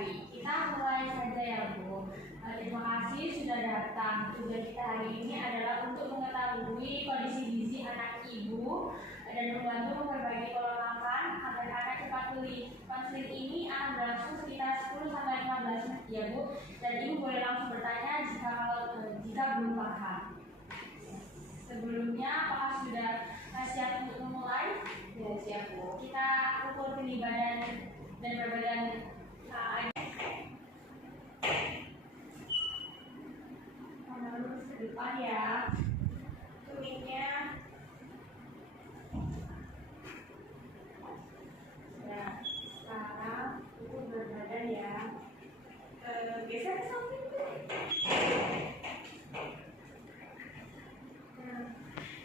hari. Kita mulai saja ya Bu. Terima kasih sudah datang. Tugas kita hari ini adalah untuk mengetahui kondisi gizi anak ibu dan membantu memperbaiki pola makan agar anak cepat pulih. Konseling ini akan berlangsung sekitar 10-15 menit ya Bu. Dan ibu boleh langsung bertanya jika belum paham. Sebelumnya, apakah sudah siap untuk memulai? Ya, siap Bu. Kita ukur tinggi badan dan berat badan. Lurus ke depan ya. Tumingnya. Ya, sekarang ukur berat badan ya. Geser ke samping tuh.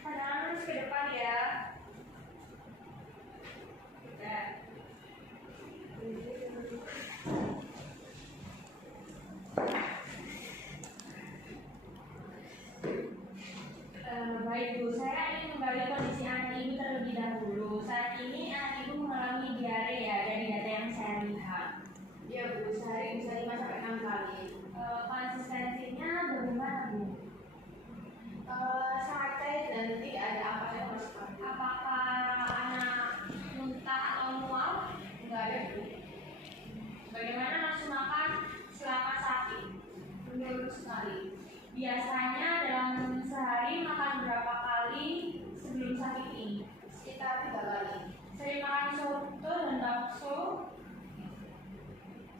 Pandangan lurus ke depan ya. Baik Bu, saya ingin menggali kondisi anak ibu terlebih dahulu. Saat ini anak ibu mengalami diare ya dari data yang saya lihat. Ya Bu, sehari bisa 5-6 kali. Konsistensinya bagaimana Bu? Sangat cair dan tidak ada apa yang harus pakai. Apakah anak muntah atau mual? Enggak ada Bu. Bagaimana nafsu makan selama sakit? Menurut sekali. Biasanya dalam sehari makan berapa kali sebelum sakit ini? Sekitar 3 kali. Sering makan soto dan bakso?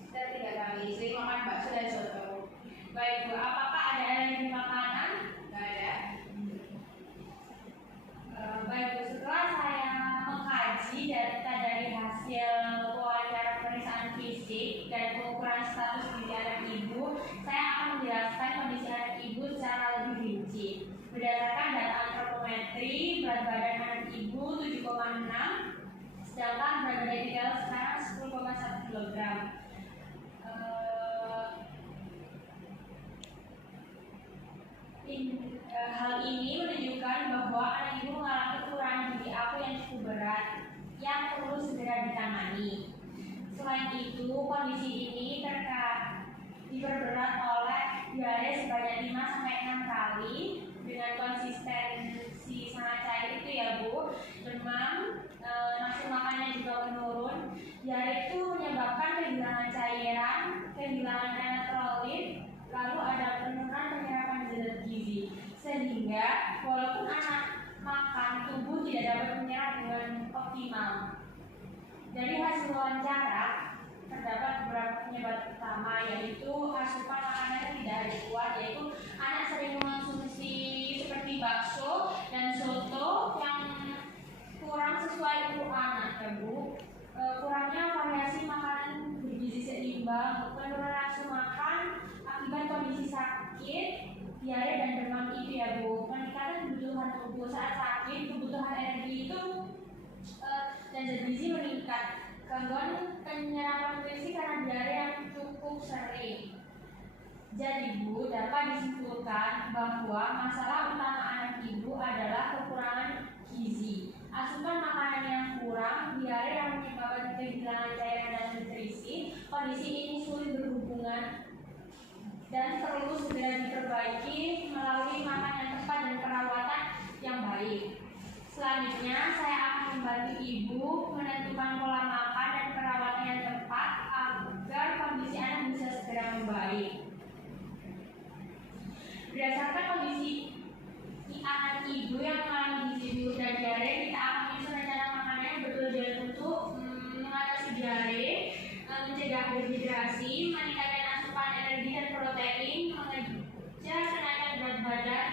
Sekitar 3 kali. Sering makan bakso dan soto. Baik Bu, apakah ada alergi makanan? Enggak ada. Baik Bu, setelah saya mengkaji data dari hasil wawancara pemeriksaan fisik dan pengukuran status gizi anak ibu, saya akan menjelaskan kondisi anak ibu secara lebih rinci. Berdasarkan data antropometri, berat badan anak ibu 7,6, sedangkan berat badan ideal sekarang 10,1 kg. Hal ini menunjukkan bahwa anak ibu mengalami kekurangan gizi akut yang cukup berat yang perlu segera ditangani. Selain itu, kondisi ini diperberat oleh diare sebanyak 5-6 kali dengan konsistensi sangat cair itu ya Bu. Demam, nafsu makannya juga menurun. Diare itu menyebabkan kehilangan cairan, kehilangan elektrolit, lalu ada penurunan penyerapan zat gizi, sehingga walaupun anak makan, tubuh tidak dapat menyerap dengan optimal. Dari hasil wawancara terdapat beberapa penyebab utama, yaitu asupan makanannya tidak adekuat, yaitu anak sering mengonsumsi seperti bakso dan soto yang kurang sesuai umur anak ya Bu. Kurangnya variasi makanan bergizi seimbang, penurunan nafsu makan akibat kondisi sakit, diare dan demam itu ya Bu. Peningkatan kebutuhan tubuh saat sakit, kebutuhan energi itu dan zat gizi meningkat. Gangguan penyerapan nutrisi karena diare yang cukup sering. Jadi Bu, dapat disimpulkan bahwa masalah utama anak ibu adalah kekurangan gizi, asupan makanan yang kurang, diare yang menyebabkan kehilangan cairan dan nutrisi. Kondisi ini sulit berhubungan dan perlu segera diperbaiki melalui makan yang tepat dan perawatan yang baik. Selanjutnya, saya akan membantu ibu menentukan pola makan dan perawatan yang tepat agar kondisi anak bisa segera membaik. Berdasarkan kondisi anak ibu yang mengalami gizi buruk dan diare, kita akan menyusun rencana makanan yang betul-betul untuk mengatasi diare, mencegah dehidrasi, meningkatkan asupan energi dan protein, mengejar kenaikan berat badan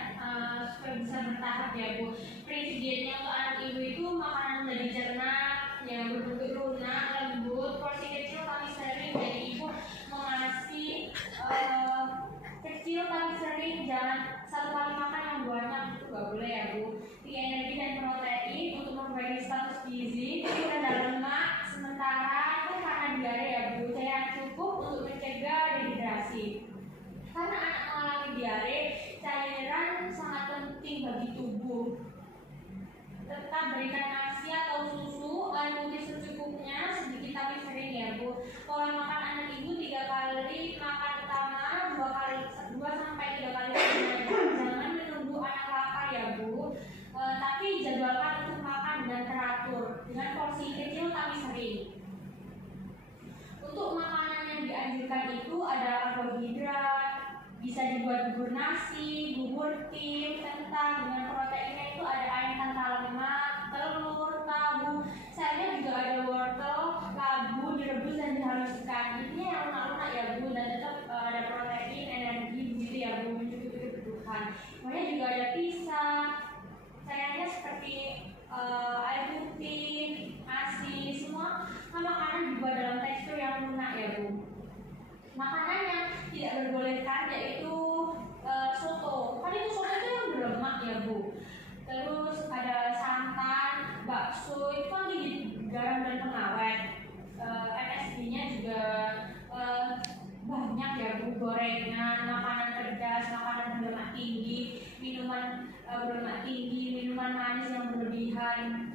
supaya bisa bertahap ya Bu. Prinsip dietnya untuk anak ibu itu makanan mudah dicerna, yang berbentuk lunak, lembut, porsi kecil tapi sering. Jadi ibu mengasih kecil tapi sering, jangan satu kali makan yang banyak, itu gak boleh ya Bu. 3 porsi kecil tapi sering. Untuk makanan yang dianjurkan itu ada karbohidrat, bisa dibuat bubur nasi, bubur tim, kentang dengan proteinnya itu ada ayam tanpa lemak, telur, tahu, sayurnya juga ada wortel, labu direbus dan dihaluskan. Ini yang lunak-lunak ya Bu, dan tetap ada protein, energi begitu ya Bu, mencukupi kebutuhan. Kemudian juga ada pisang, sayurnya seperti air putih, nasi, semua makanan dibuat dalam tekstur yang lunak ya Bu. Makanan yang tidak diperbolehkan yaitu soto. Kan itu soto itu yang berlemak ya Bu. Terus ada santan, bakso itu kan tinggi garam dan pengawet. MSG-nya juga banyak ya Bu. Gorengan, makanan pedas, makanan berlemak tinggi, minuman berlemak tinggi, minuman manis yang berlebihan.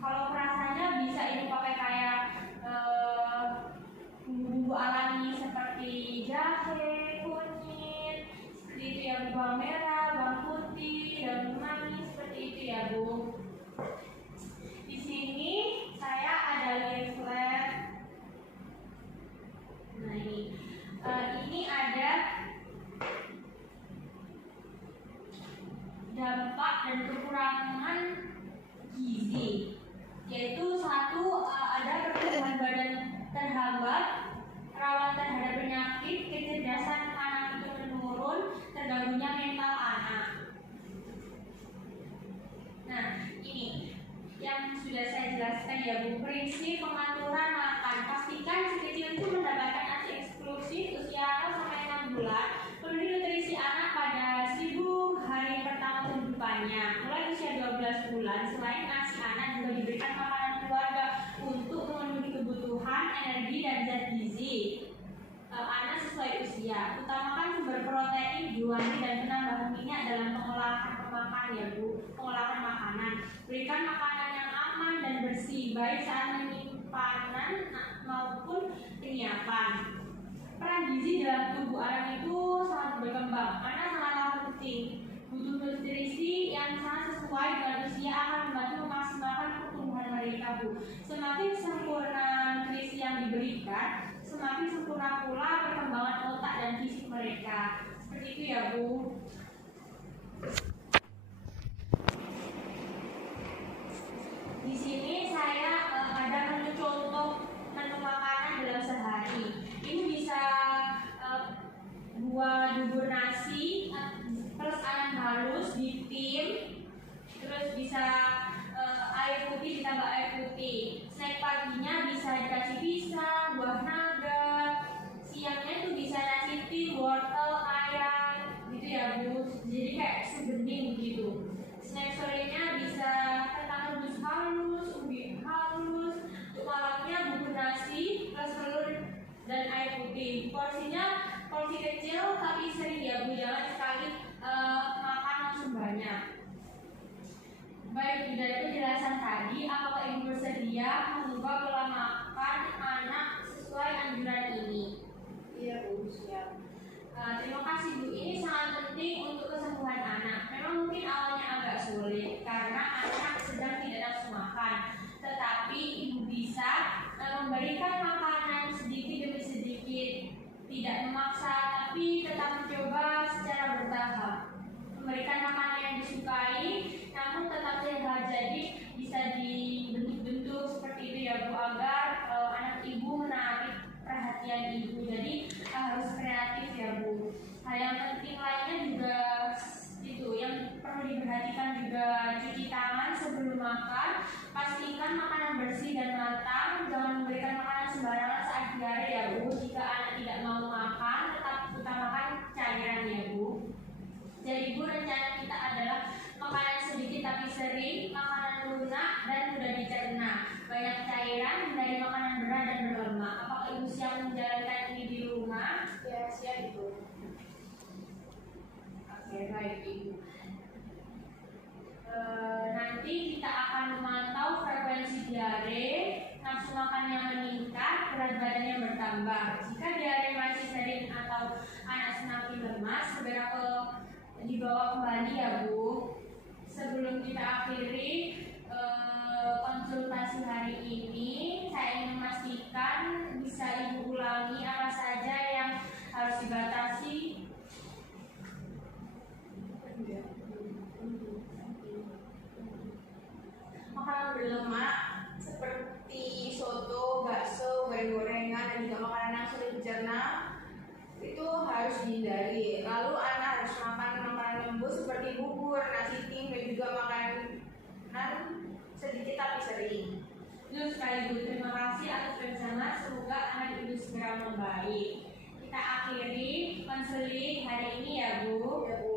Kalau rasanya bisa ini pakai kayak bumbu alami seperti jahe, kunyit, seperti itu ya, bawang merah, bawang putih, daun manis, seperti itu ya Bu. Di sini saya ada leaflet. Nah ini ada dampak dan kekurangan gizi, yaitu satu ada pertumbuhan badan terhambat, rawan terhadap penyakit, kecerdasan anak itu menurun, terganggunya mental anak. Nah ini yang sudah saya jelaskan ya Bu, prinsip pengaturan makan. Pastikan si kecil itu mendapatkan ASI eksklusif usia 0 sampai 6 bulan, penuhi nutrisi anak pada 1000 hari pertama kehidupannya. Mulai usia 12 bulan, selain ASI anak juga diberikan makanan keluarga untuk memenuhi kebutuhan energi dan zat gizi anak sesuai usia. Utamakan sumber protein, hewani dan penambah minyak dalam pengolahan makan ya Bu, pengolahan makanan. Berikan makanan yang aman dan bersih baik saat penyimpanan maupun penyiapan. Peran gizi dalam tubuh anak itu sangat berkembang. Anak sangatlah penting, butuh nutrisi yang sangat sesuai dengan usia akan membantu memaksimalkan pertumbuhan mereka Bu. Semakin sempurna nutrisi yang diberikan, semakin sempurna pula perkembangan otak dan fisik mereka. Seperti itu ya Bu. Di sini saya ada menu contoh menu makanan dalam sehari. Ini bisa buat bubur nasi plus ayam halus di tim, terus bisa air putih ditambah air putih. Snack paginya bisa dikasih pisang, buah nugget. Siangnya itu bisa nasi tim, wortel, ayam, gitu ya Bu. Jadi kayak sebening gitu. Snack sorenya bisa kentang rebus halus, ubi halus. Untuk malamnya bubur nasi plus telur dan air putih. Porsinya porsi kecil tapi sering ya Bu, jangan sekali makan langsung banyak. Baik, dari penjelasan tadi, apakah Ibu bersedia mengubah pola makan anak sesuai anjuran ini? Iya Bu, siap. Terima kasih Bu, ini sangat penting untuk kesembuhan anak. Memang mungkin awalnya agak sulit karena anak sedang tidak nafsu makan, tetapi Ibu bisa memberikan makanan sedikit demi sedikit, tidak memaksa tapi tetap mencoba secara bertahap. Memberikan makanan yang disukai namun tetap sehat, jadi bisa dibentuk-bentuk seperti itu ya Bu, agar anak Ibu menarik perhatian Ibu. Jadi harus kreatif ya Bu. Hal yang penting lainnya juga itu yang perlu diperhatikan juga, cuci tangan sebelum makan, pastikan makanan bersih dan matang, jangan memberikan makanan sembarangan saat diare ya Bu. Jika anak tidak mau makan, tetap utamakan cairan ya Bu. Jadi Bu, rencana kita adalah makanan sedikit tapi sering, makanan lunak dan mudah dicerna, banyak cairan, hindari makanan berat dan berlemak. Apakah Ibu siap menjalankan ini di rumah? Ya, siap Ibu. Oke, baik Ibu. Nanti kita akan memantau frekuensi diare, nafsu makan yang meningkat, berat badan yang bertambah. Jika diare masih sering atau anak semakin lemas, segera dibawa kembali ya Bu. Sebelum kita akhiri, berlemak seperti soto, bakso, goreng-gorengan dan juga makanan yang sulit dicerna itu harus dihindari. Lalu anak harus makan makanan lembut seperti bubur, nasi tim dan juga makanan sedikit tapi sering. Itu sekaligus terima kasih atas bersama. Semoga anak ibu segera membaik. Kita akhiri konseling hari ini ya Bu. Ya, Bu.